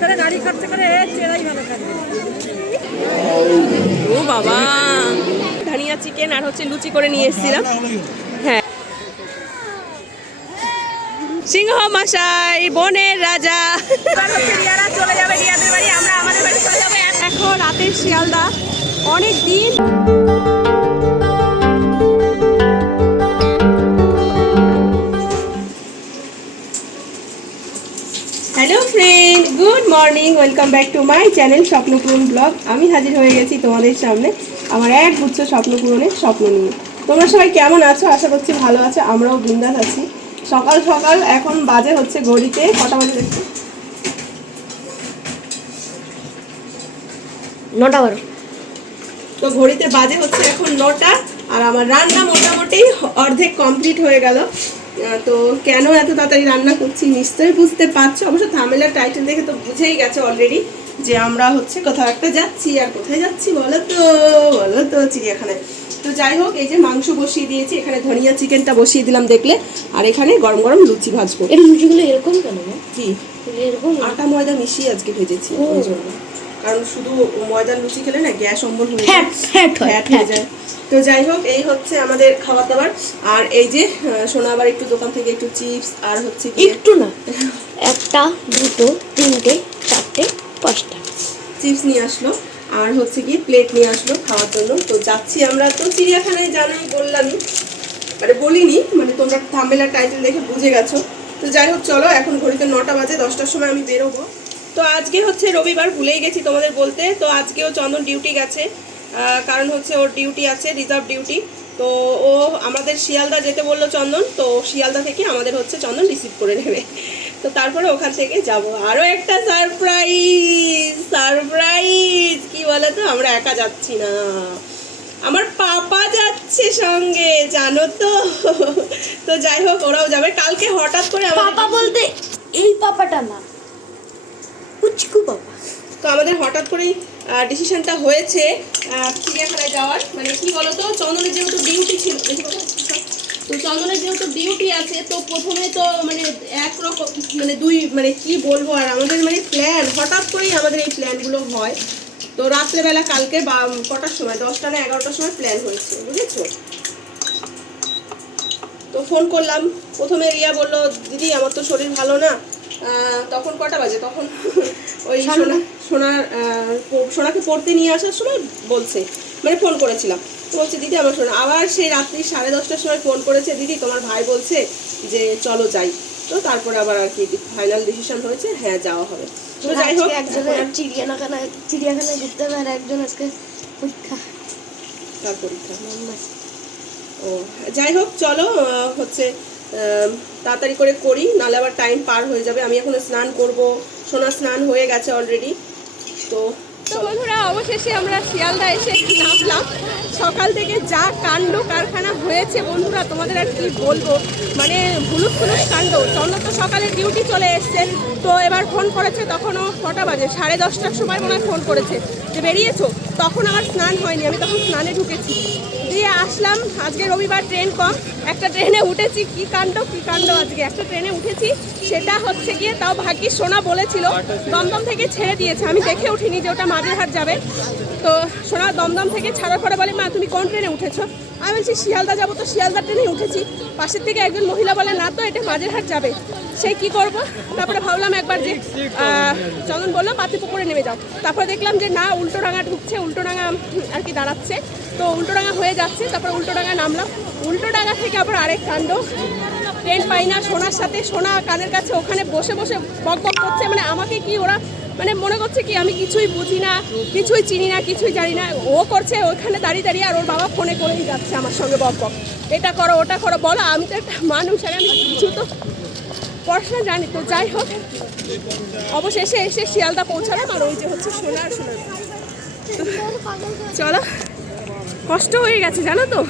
তারা গাড়ি খরচা করে চেরাই ভালো খাবে। ও বাবা। ধনিয়া চিকেন আর হচ্ছে লুচি করে নিয়ে এসেছিলাম। হ্যাঁ। সিংহ মশাই বনের রাজা। হচ্ছে রিয়ারা চলে যাবে রিয়াদের বাড়ি। আমরা আমাদের বাড়ি চলে যাব। এখন রাতের শিয়ালদা। অনেক দিন friend good morning welcome back to my channel Swapnapuran blog আমি হাজির হয়ে গেছি তোমাদের সামনে আমার এক গুচ্ছ স্বপ্ন পূরণের স্বপ্ন নিয়ে। তোমরা সবাই কেমন আছো? আশা করছি ভালো আছো আমরাও বিন্দাস আছি। সকাল সকাল এখন বাজে হচ্ছে ঘড়িতে কটা বাজে দেখছি? নটা বারো। তো ঘড়িতে বাজে হচ্ছে এখন নটা আর আমার রান্না মোটামুটি অর্ধেক কমপ্লিট হয়ে গেল। তো কেন এত তাড়াতাড়ি রান্না করছি নিশ্চয়ই বুঝতে পারছ। অবশ্য থামেলার টাইটেল দেখে তো বুঝেই গেছে অলরেডি যে আমরা হচ্ছে কোথাও একটা যাচ্ছি আর কোথায় যাচ্ছি বলো তো বলো তো চিড়িয়াখানায়। তো যাই হোক এই যে মাংস বসিয়ে দিয়েছি এখানে ধনিয়া চিকেনটা বসিয়ে দিলাম দেখলে। আর এখানে গরম গরম লুচি ভাজবো। এর লুচিগুলো এরকম কেন? কি? এরকম আটা ময়দা মিশিয়ে আজকে ভেজেছি। ওই জন্য। কারণ শুধু ময়দার লুচি খেলে না গ্যাস অম্বল হয়ে যায় ফ্যাট হয় হয়ে যায়। তো যাই হোক এই হচ্ছে আমাদের খাবার দাবার আর এই যে সোনা আবার একটু দোকান থেকে একটু চিপস আর হচ্ছে একটু না একটা দুটো তিনটে চারটে পাঁচটা। চিপস নিয়ে আসলো আর হচ্ছে কি প্লেট নিয়ে আসলো খাওয়ার জন্য। তো যাচ্ছি আমরা তো চিড়িয়াখানায় জানাই বললামই। মানে বলিনি মানে তোমরা থাম্বেলার টাইটেল দেখে বুঝে গেছো। তো যাই হোক চলো এখন ঘড়িতে নটা বাজে দশটার সময় আমি বেরোবো। তো আজকে হচ্ছে রবিবার ভুলেই গেছি তোমাদের বলতে। তো আজকেও চন্দন ডিউটি গেছে। কারণ হচ্ছে ওর ডিউটি আছে, রিজার্ভ ডিউটি। তো ও আমাদের শিয়ালদা যেতে বলল চন্দন, তো শিয়ালদা থেকে আমাদের হচ্ছে চন্দন রিসিভ করে নেবে। তো তারপরে ওখান থেকে যাব। আরও একটা সারপ্রাইজ সারপ্রাইজ কি বলে তো আমরা একা যাচ্ছি না। আমার পাপা যাচ্ছে সঙ্গে, জানো তো। তো যাই হোক, ওরাও যাবে। কালকে হঠাৎ করে পাপা বলতে এই পাপাটা না। পুচকু পাপা তো আমাদের হঠাৎ করেই ডিসিশনটা হয়েছে চিড়িয়াখানায় যাওয়ার। মানে কি বলতো, চন্দনের যেহেতু ডিউটি ছিল বাবা। তো চন্দনের যেহেতু ডিউটি আছে, তো প্রথমে তো মানে একরকম মানে দুই মানে কি বলব আর আমাদের মানে প্ল্যান হঠাৎ করেই আমাদের এই প্ল্যানগুলো হয়। তো রাত্রেবেলা কালকে বা কটার সময়, দশটা না এগারোটার সময় প্ল্যান হয়েছে, বুঝেছ? তো ফোন করলাম। প্রথমে রিয়া বলল, দিদি, আমার তো শরীর ভালো না। তখন কটা বাজে? তখন ওই সোনা সোনার সোনাকে পড়তে নিয়ে আসার সময় বলছে মানে ফোন করেছিলাম। তো বলছে দিদি আমার সোনা আবার সেই রাত্রি সাড়ে দশটার সময় ফোন করেছে দিদি তোমার ভাই বলছে যে চলো যাই। তো তারপরে আবার আর কি ফাইনাল ডিসিশন হয়েছে হ্যাঁ যাওয়া হবে। তো যাই হোক। একজনের চিড়িয়াখানায় চিড়িয়াখানায় ঘুরতে হবে আর একজন আজকে পরীক্ষা। তার পরীক্ষা। ও যাই হোক চলো হচ্ছে তাড়াতাড়ি করে করি, নাহলে আবার টাইম পার হয়ে যাবে। আমি এখন স্নান করব। সোনা স্নান হয়ে গেছে অলরেডি তো তো বন্ধুরা, অবশেষে আমরা শিয়ালদা এসে নামলাম। সকাল থেকে যা কাণ্ড কারখানা হয়েছে বন্ধুরা, তোমাদের আর কি বলব? মানে ভুলুক ফুলুক কাণ্ড। চন্দ্র তো সকালে ডিউটি চলে এসছে। তো এবার ফোন করেছে, তখনও কটা বাজে, সাড়ে দশটার সময় মনে ফোন করেছে যে বেরিয়েছো। তখন আমার স্নান হয়নি, আমি তখন স্নানে ঢুকেছি। দিয়ে আসলাম, আজকে রবিবার ট্রেন কম। একটা ট্রেনে উঠেছি, কি কাণ্ড কি কাণ্ড আজকে? একটা ট্রেনে উঠেছি, সেটা হচ্ছে গিয়ে তাও ভাগ্যিস সোনা বলেছিল, দমদম থেকে ছেড়ে দিয়েছে। আমি দেখে উঠিনি যে ওটা মাঝেরহাট যাবে। তো সোনা দমদম থেকে ছাড়ার পরে বলে, মা, তুমি কোন ট্রেনে উঠেছো? আমি বলছি, শিয়ালদা যাব তো শিয়ালদা ট্রেনে উঠেছি। পাশের থেকে একজন মহিলা বলে, না তো, এটা মাঝেরহাট যাবে। সেই কি করব? তারপরে ভাবলাম একবার যে চন্দন বলল পাতিপুকুরে নেমে যাও। তারপরে দেখলাম যে, না উল্টোডাঙা ঢুকছে উল্টোডাঙা আর কি দাঁড়াচ্ছে। তো উল্টোডাঙা হয়ে যাচ্ছে, তারপর উল্টোডাঙা নামলাম। উল্টোডাঙা থেকে আবার আরেক কাণ্ড। ট্রেন পাই না সোনার সাথে, সোনা কানের কাছে? ওখানে বসে বসে বক বক করছে। মানে আমাকে কি ওরা মানে মনে করছে কি, আমি কিছুই বুঝি না, কিছুই চিনি না, কিছুই জানি না। ও করছে ওখানে দাঁড়িয়ে দাঁড়িয়ে আর ওর বাবা ফোনে করেই যাচ্ছে আমার সঙ্গে বক বক। এটা করো, ওটা করো, বলো, আমি তো একটা মানুষ আর আমি কিছু তো পড়াশোনা জানি তো, যাই হোক। অবশেষে এসে শিয়ালদা পৌঁছালাম আর ওই যে হচ্ছে সোনার সোনার চলো, কষ্ট হয়ে গেছে, জানো তো?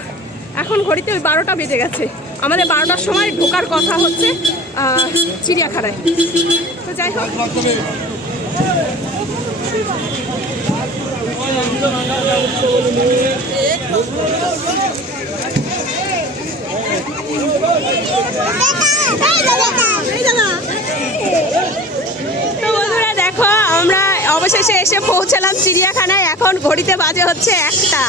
এখন ঘড়িতে ওই বারোটা বেজে গেছে। আমাদের বারোটার সময় ঢোকার কথা হচ্ছে চিড়িয়াখানায়। তো যাই হোক। দেখো আমরা অবশেষে এসে পৌঁছালাম চিড়িয়াখানায়। এখন ঘড়িতে বাজে হচ্ছে একটা।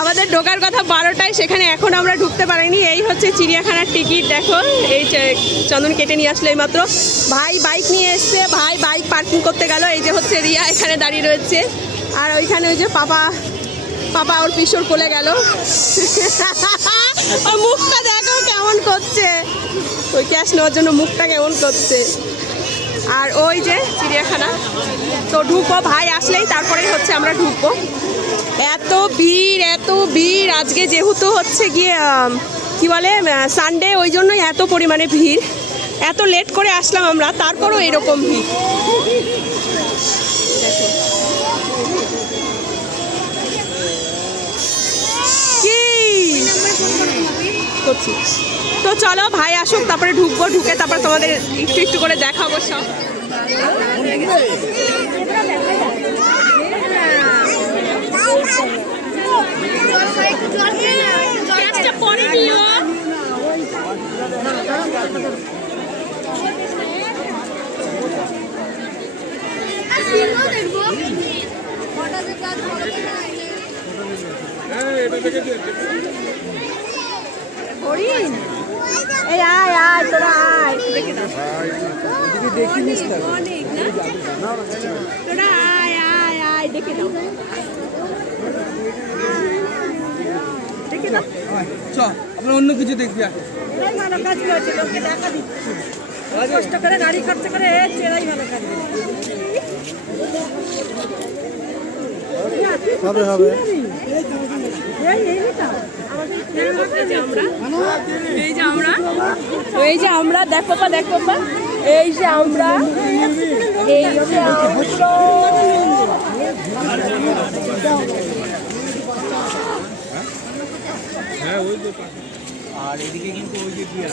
আমাদের ঢোকার কথা বারোটায়, সেখানে এখন আমরা ঢুকতে পারিনি। এই হচ্ছে চিড়িয়াখানার টিকিট, দেখো। এই চন্দন কেটে নিয়ে আসলো এইমাত্র। ভাই বাইক নিয়ে এসছে। ভাই বাইক পার্কিং করতে গেল। এই যে হচ্ছে রিয়া এখানে দাঁড়িয়ে রয়েছে। আর ওইখানে ওই যে পাপা পাপা ওর পিসোর কোলে গেল। মুখটা দেখো কেমন করছে। ওই ক্যাশ নেওয়ার জন্য মুখটা কেমন করছে। আর ওই যে চিড়িয়াখানা। তো ঢুকবো ভাই আসলেই, তারপরেই হচ্ছে আমরা ঢুকবো। এত ভিড় এত ভিড়। আজকে যেহেতু হচ্ছে গিয়ে কি বলে সানডে ওই জন্যই এত পরিমাণে ভিড়। এত লেট করে আসলাম আমরা, তারপরও এরকম ভিড়। কি? করছি। তো চলো ভাই আসুক তারপরে ঢুকবো ঢুকে তারপরে তোমাদের একটু একটু করে দেখাবো সব। পরে নিও। হরিণ? এই আয় আয় তোরা আয়। অনেক, না? তোরা আয় আয় আয় দেখে চ আমরা অন্য কিছু দেখবি আগে। এরাই ভালো কাজ করেছে লোককে টাকা দিচ্ছে। কষ্ট করে গাড়ি খরচ করে এরাই ভালো কাজ। হবে হবে। এই যে আমরা এই যে আমরা এই যে আমরা দেখো পা দেখো পা এই যে আমরা এই যে আমরা। আর এদিকে কিন্তু ওই যে কি আর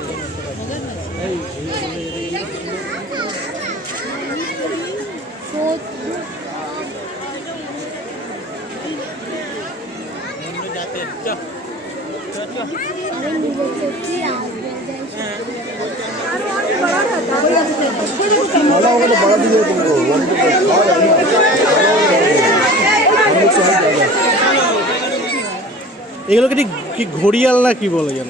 এগুলোকে ঠিক কি ঘড়িয়াল না কি বলে যেন?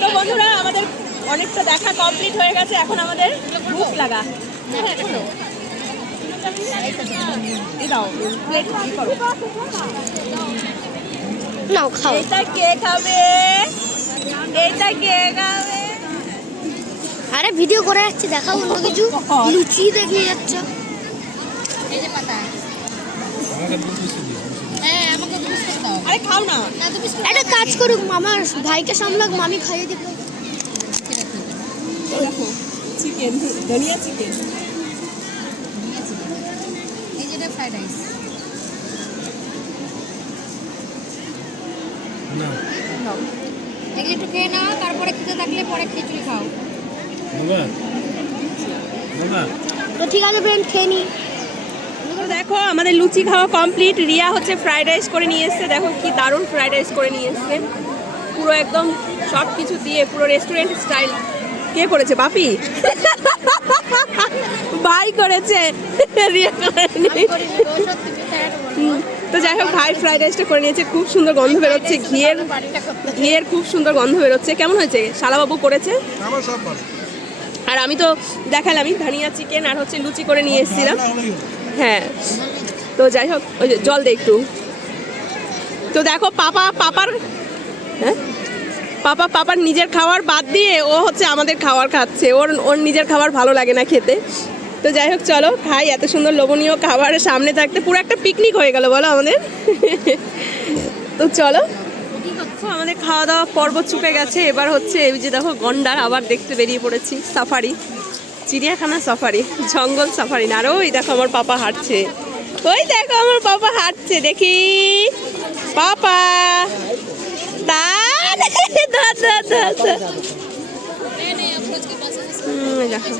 বন্ধুরা আমাদের অনেকটা দেখা কমপ্লিট হয়ে গেছে। এখন আমাদের ভুক লাগা। নাও খাও। এটা কে খাবে? এটা কে খাবে? আরে ভিডিও করে যাচ্ছে দেখাও অন্য কিছু। লুচি দেখিয়ে যাচ্ছ। আরে খাও না। একটা কাজ করুক আমার ভাইকে সামলাক মামি খাইয়ে দিব। চিকেন ধনিয়া চিকেন এই যেটা ফ্রাইড রাইস এগুলো একটু খেয়ে নাও তারপরে খেতে থাকলে পরে খিচুড়ি খাও। বাবা বাবা। তো ঠিক আছে ফ্রেন্ড খেয়ে নি। তো দেখো আমাদের লুচি খাওয়া কমপ্লিট রিয়া হচ্ছে ফ্রাইড রাইস করে নিয়ে এসছে। দেখো কি দারুণ ফ্রাইড রাইস করে নিয়ে এসছে। পুরো একদম সব কিছু দিয়ে পুরো রেস্টুরেন্ট স্টাইল কে করেছে? বাপি? ভাই করেছে। রিয়া তো যাই হোক ভাই ফ্রাইড রাইসটা করে নিয়েছে। খুব সুন্দর গন্ধ বেরোচ্ছে ঘিয়ের ঘিয়ের খুব সুন্দর গন্ধ বেরোচ্ছে। কেমন হয়েছে? শালাবাবু করেছে? আমার সব ভালো। আর আমি তো দেখালামই ধনিয়া চিকেন আর হচ্ছে লুচি করে নিয়ে এসেছিলাম। হ্যাঁ তো যাই হোক, ওই জল দে একটু। তো দেখো পাপা, পাপার হ্যাঁ? পাপা, পাপার নিজের খাবার বাদ দিয়ে ও হচ্ছে আমাদের খাবার খাচ্ছে। ওর ওর নিজের খাবার ভালো লাগে না খেতে। তো যাই হোক, চলো খাই, এত সুন্দর লোভনীয় খাবার সামনে থাকতে। পুরো একটা পিকনিক হয়ে গেল, বলো আমাদের। তো চলো। তো আমাদের খাওয়া দাওয়া পর্ব চুকে গেছে। এবার হচ্ছে এই যে দেখো, গন্ডার আবার দেখতে বেরিয়ে পড়েছি, সাফারি। চিড়িয়াখানা সাফারি, জঙ্গল সাফারি। না আর ওই দেখো আমার পাপা হাঁটছে। ওই দেখো আমার পাপা হাঁটছে, দেখি। পাপা! দেখো।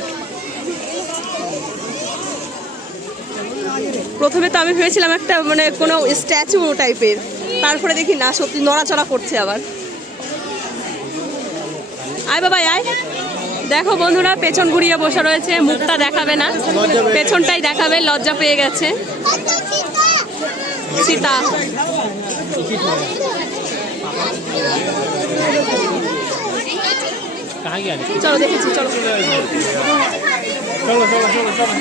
প্রথমে তো আমি ভেবেছিলাম একটা মানে কোনো স্ট্যাচু টাইপের। তারপরে দেখি না, সত্যি নড়াচড়া করছে আবার। আয় বাবা, আয়। দেখো বন্ধুরা, পেছন ঘুরিয়ে বসে রয়েছে, মুখটা দেখাবে না। পেছনটাই দেখাবে, লজ্জা পেয়ে গেছে। সীতা। চলো, দেখেছি, চলো। চলো চলো চলো চলো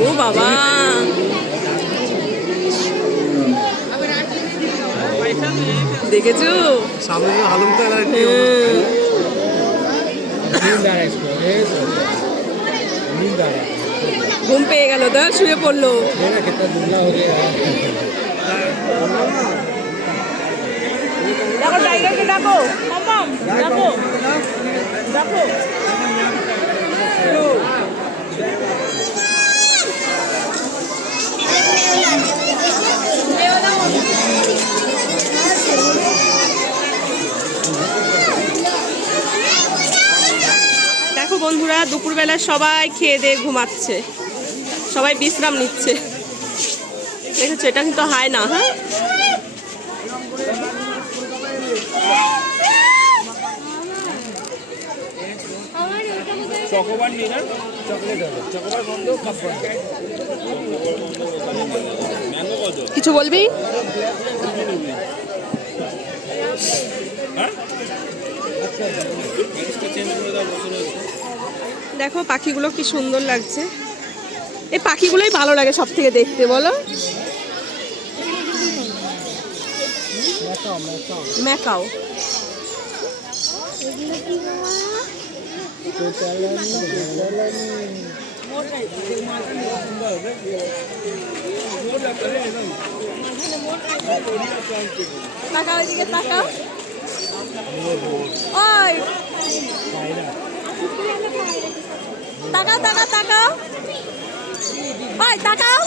ও বাবা। দেখেছ? সামনে যে হালুম তো ঘুম পেয়ে গেল তো শুয়ে পড়ল। দেখো টাইগারকে বন্ধুরা দুপুরবেলা সবাই খেয়ে দিয়ে ঘুমাচ্ছে। সবাই বিশ্রাম নিচ্ছে। দেখেছ, এটা কিন্তু হয় না। হ্যাঁ কিছু বলবি? দেখো, পাখিগুলো কি সুন্দর লাগছে। এই পাখিগুলোই ভালো লাগে সব থেকে দেখতে, বলো? ম্যাকাও। তাকাও এদিকে, তাকাও। ওই। তাকাও তাকাও তাকাও। ওই তাকাও।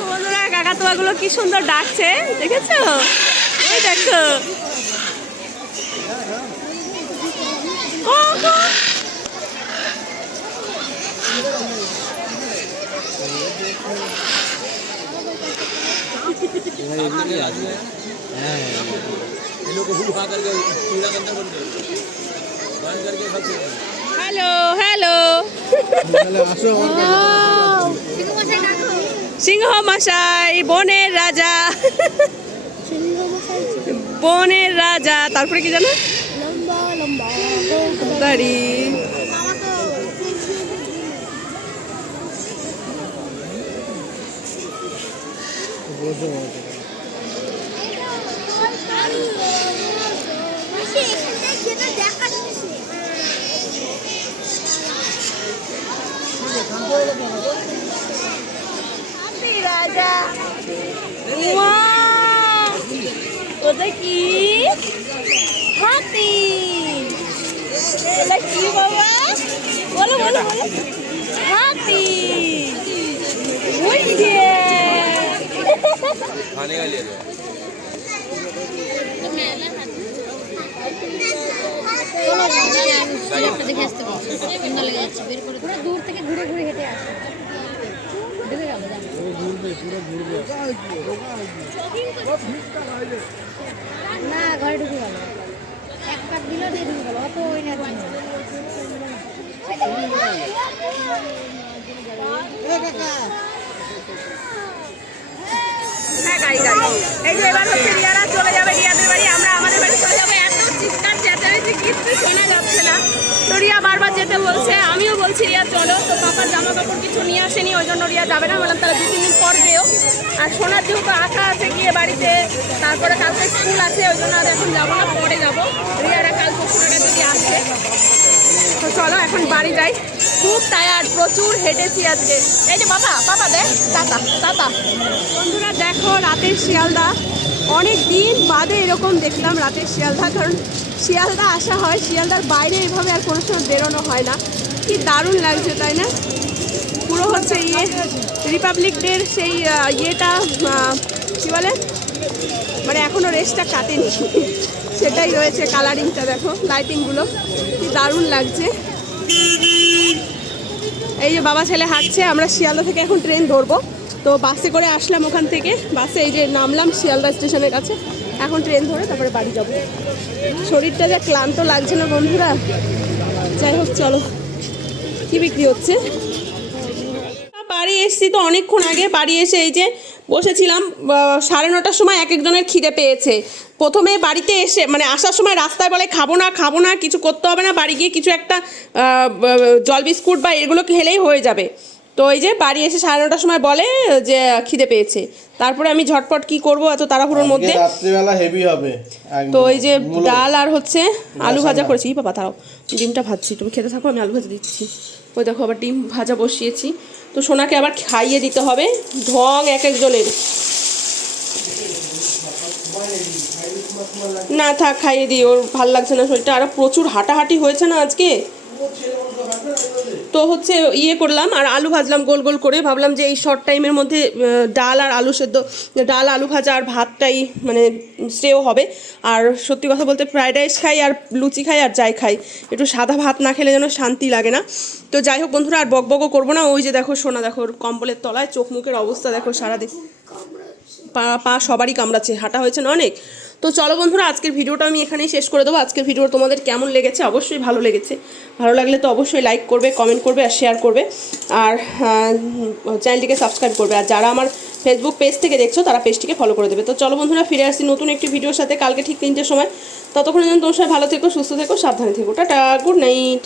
বন্ধুরা কাকাতুয়াগুলো কি সুন্দর ডাকছে দেখেছ? ওই দেখো। ও, ও। হ্যালো হ্যালো তাহলে আসো আমার সিংহ মশাই বনের রাজা। বনের রাজা তারপরে কি জানো? বাড়ি। রাজা। ওটা কি? হাতি। এটা কি বাবা? বলো বলো বলো। হাতি। ওই যে একটা দেখে আসতে পারছি ঠান্ডা লেগে যাচ্ছে দূর থেকে ঘুরে ঘুরে। না ঘরে ঢুকে গেল এক পাক দিল দিয়ে ঢুকে গেল অত ওই না এই যে এবার হচ্ছে রিয়ারা, চলে যাবে রিয়াদের বাড়ি আমরা আমাদের বাড়ি চলে এত কিচ্ছু শোনা যাচ্ছে না। তো রিয়া বারবার যেতে বলছে, আমিও বলছি, রিয়া, চলো তো পাপার জামা কাপড় কিছু নিয়ে আসেনি, ওই জন্য রিয়া যাবে না। বললাম, তাহলে দু তিন দিন পর যেও। আর সোনার যেহেতু আঁকা আছে গিয়ে বাড়িতে, তারপরে কালকে স্কুল আছে, ওই জন্য আর এখন যাব না, পরে যাব। রিয়ারা কাল পরশু নাগাদ যদি আসে। তো চলো, এখন বাড়ি যাই। খুব টায়ার্ড প্রচুর হেঁটেছি আজকে। এই যে বাবা বাবা দেখ টাটা টাটা বন্ধুরা, দেখো, রাতের শিয়ালদা। অনেক দিন বাদে এরকম দেখলাম রাতের শিয়ালদা, কারণ শিয়ালদা আসা হয়, শিয়ালদার বাইরে এভাবে আর কোনো সময় বেরোনো হয় না। কি দারুণ লাগছে, তাই না? পুরো হচ্ছে ইয়ে রিপাবলিক ডের সেই ইয়েটা কি বলে? মানে এখনও রেসটা কাটেনি। সেটাই রয়েছে কালারিংটা, দেখো লাইটিংগুলো কি দারুণ লাগছে। এই যে বাবা ছেলে হাঁটছে, আমরা শিয়ালদা থেকে এখন ট্রেন ধরবো। তো বাসে করে আসলাম ওখান থেকে। বাসে এই যে নামলাম শিয়ালদা স্টেশনের কাছে। এখন ট্রেন ধরে তারপরে বাড়ি যাব। শরীরটা যা ক্লান্ত লাগছে না বন্ধুরা? যাই হোক, চলো। কি বিক্রি হচ্ছে? বাড়ি এসেছি তো অনেকক্ষণ আগে। বাড়ি এসে এই যে বসেছিলাম। সাড়ে নটার সময় এক একজনের খিদে পেয়েছে। প্রথমে বাড়িতে এসে মানে আসার সময় রাস্তায় বলে, খাব না খাব না, কিছু করতে হবে না, বাড়ি গিয়ে কিছু একটা জল বিস্কুট বা এগুলো খেলেই হয়ে যাবে। তো এই যে বাড়ি এসে সাড়ে নটার সময় বলে যে খিদে পেয়েছে। তারপরে আমি ঝটপট কি করব এত তাড়াহুড়োর মধ্যে? রাত্রিবেলা হেভি হবে তো এই যে ডাল আর হচ্ছে আলু ভাজা করেছি। বাবা তারাও ডিমটা ভাজছি। তুমি খেতে থাকো আমি আলু ভাজা দিচ্ছি। ওই দেখো আবার ডিম ভাজা বসিয়েছি। তো সোনাকে আবার খাইয়ে দিতে হবে। ঢং এক একজনের। না থাক খাইয়ে দিই। ওর ভালো লাগছে না শরীরটা। আরও প্রচুর হাঁটাহাঁটি হয়েছে না আজকে? তো হচ্ছে ইয়ে করলাম আর আলু ভাজলাম গোল গোল করে। ভাবলাম যে এই শর্ট টাইমের মধ্যে ডাল আর আলু সেদ্ধ, ডাল, আলু ভাজা আর ভাতটাই মানে শ্রেয় হবে। আর সত্যি কথা বলতে ফ্রায়েড রাইস খাই আর লুচি খাই আর যাই খাই। একটু সাদা ভাত না খেলে যেন শান্তি লাগে না। তো যাই হোক বন্ধুরা, আর বক বকও করব না। ওই যে দেখো সোনা, দেখো কম্বলের তলায়, চোখ মুখের অবস্থা দেখো সারাদিন। পা পা সবারই কামড়াচ্ছে, হাঁটা হয়েছে না অনেক? তো চলো বন্ধুরা, আজকের ভিডিওটা আমি এখানেই শেষ করে দেবো। আজকের ভিডিও তোমাদের কেমন লেগেছে? অবশ্যই ভালো লেগেছে। ভালো লাগলে তো অবশ্যই লাইক করবে কমেন্ট করবে আর শেয়ার করবে। আর চ্যানেলটিকে সাবস্ক্রাইব করবে। আর যারা আমার ফেসবুক পেজ থেকে দেখছ, তারা পেজটিকে ফলো করে দেবে। তো চলো বন্ধুরা, ফিরে আসছি নতুন একটি ভিডিওর সাথে। কালকে ঠিক তিনটের সময়। ততক্ষণ যেন তোমার সবাই ভালো থেকো, সুস্থ থেকো, সাবধানে থেকো। Tata good night